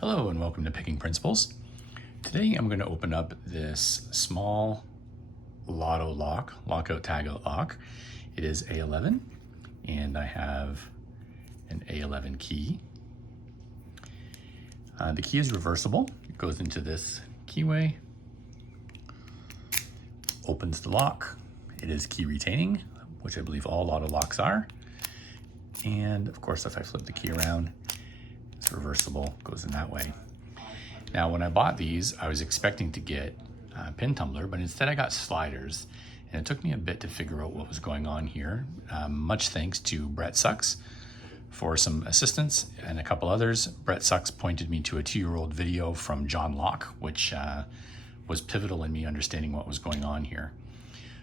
Hello and welcome to Picking Principles. Today I'm going to open up this small LOTO lock, lockout tagout lock. It is A11 and I have an A11 key. The key is reversible. It goes into this keyway, opens the lock. It is key retaining, which I believe all LOTO locks are. And of course, if I flip the key around, it's reversible, goes in that way. Now, when I bought these, I was expecting to get a pin tumbler, but instead I got sliders. And it took me a bit to figure out what was going on here. Much thanks to Brett Sucks for some assistance and a couple others. Brett Sucks pointed me to a 2-year-old video from JonLock, which was pivotal in me understanding what was going on here.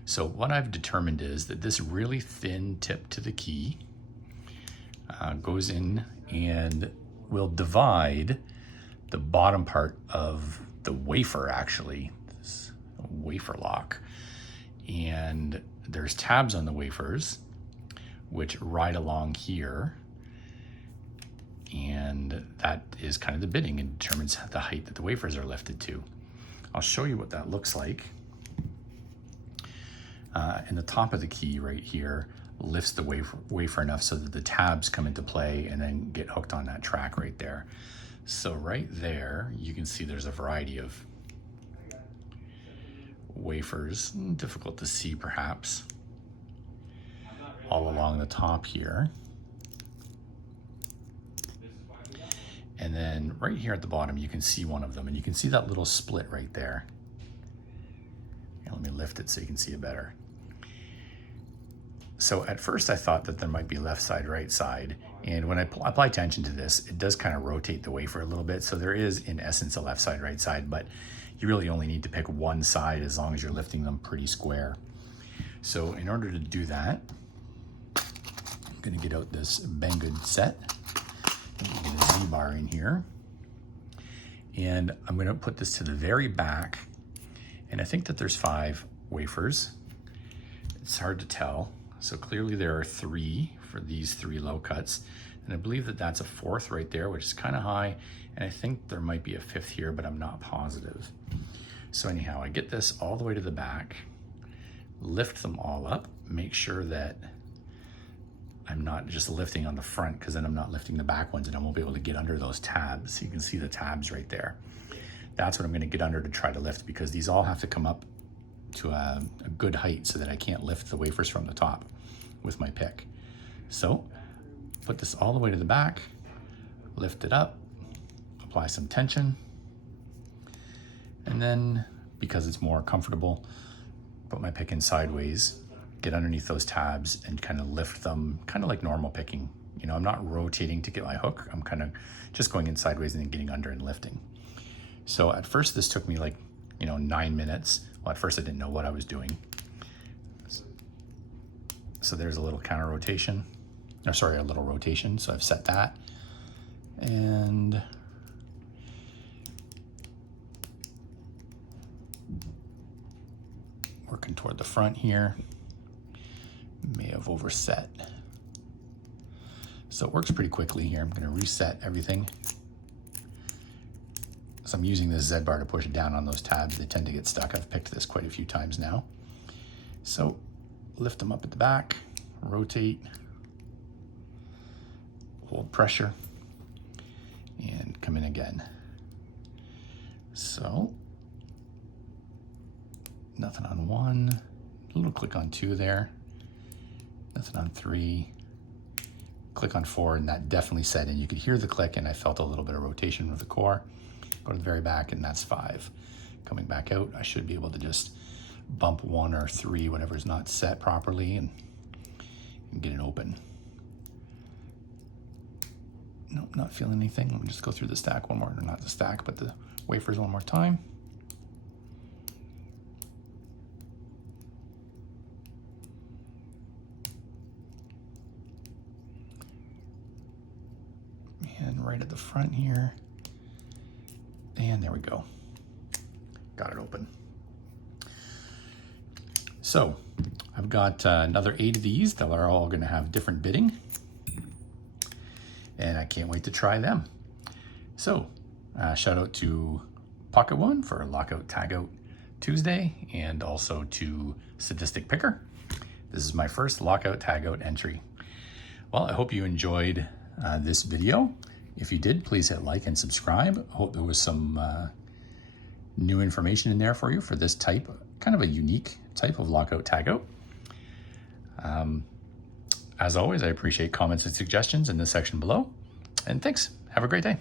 So what I've determined is that this really thin tip to the key goes in and will divide the bottom part of the wafer, actually, this wafer lock. And there's tabs on the wafers which ride along here, and that is kind of the bitting and determines the height that the wafers are lifted to. I'll show you what that looks like. And the top of the key right here lifts the wafer enough so that the tabs come into play and then get hooked on that track right there. So right there, you can see there's a variety of wafers, difficult to see perhaps, all along the top here. And then right here at the bottom, you can see one of them, and you can see that little split right there. And let me lift it so you can see it better. So at first I thought that there might be left side, right side. And when I apply tension to this, it does kind of rotate the wafer a little bit. So there is in essence a left side, right side, but you really only need to pick one side as long as you're lifting them pretty square. So in order to do that, I'm gonna get out this Banggood set. Get a Z-bar in here. And I'm gonna put this to the very back. And I think that there's 5 wafers. It's hard to tell. So clearly there are 3 for these 3 low cuts. And I believe that that's a 4th right there, which is kind of high. And I think there might be a 5th here, but I'm not positive. So anyhow, I get this all the way to the back, lift them all up, make sure that I'm not just lifting on the front, because then I'm not lifting the back ones and I won't be able to get under those tabs. You can see the tabs right there. That's what I'm gonna get under to try to lift, because these all have to come up to a good height so that I can't lift the wafers from the top with my pick. So put this all the way to the back, lift it up, apply some tension, and then because it's more comfortable, put my pick in sideways, get underneath those tabs and kind of lift them, kind of like normal picking. You know, I'm not rotating to get my hook. I'm kind of just going in sideways and then getting under and lifting. So at first this took me like, 9 minutes. Well, at first I didn't know what I was doing. So there's a little counter rotation, or sorry, a little rotation. So I've set that. And working toward the front here. May have overset. So it works pretty quickly here. I'm gonna reset everything. So I'm using this Z bar to push down on those tabs. They tend to get stuck. I've picked this quite a few times now. So lift them up at the back, rotate, hold pressure, and come in again. So nothing on 1, a little click on 2 there, nothing on 3, click on 4, and that definitely set in. You could hear the click, and I felt a little bit of rotation with the core. Go to the very back, and that's 5. Coming back out, I should be able to just bump 1 or 3, whatever's not set properly, and get it open. Nope, not feeling anything. Let me just go through the stack one more, or not the stack, but the wafers one more time. And right at the front here. And there we go. Got it open. So I've got another 8 of these that are all going to have different bitting. And I can't wait to try them. So Shout out to Pocket One for Lockout Tagout Tuesday, and also to Sadistic Picker. This is my first lockout tagout entry. Well, I hope you enjoyed this video. If you did, please hit like and subscribe. I hope there was some new information in there for you for this type, kind of a unique type of lockout tagout. As always, I appreciate comments and suggestions in the section below. And thanks. Have a great day.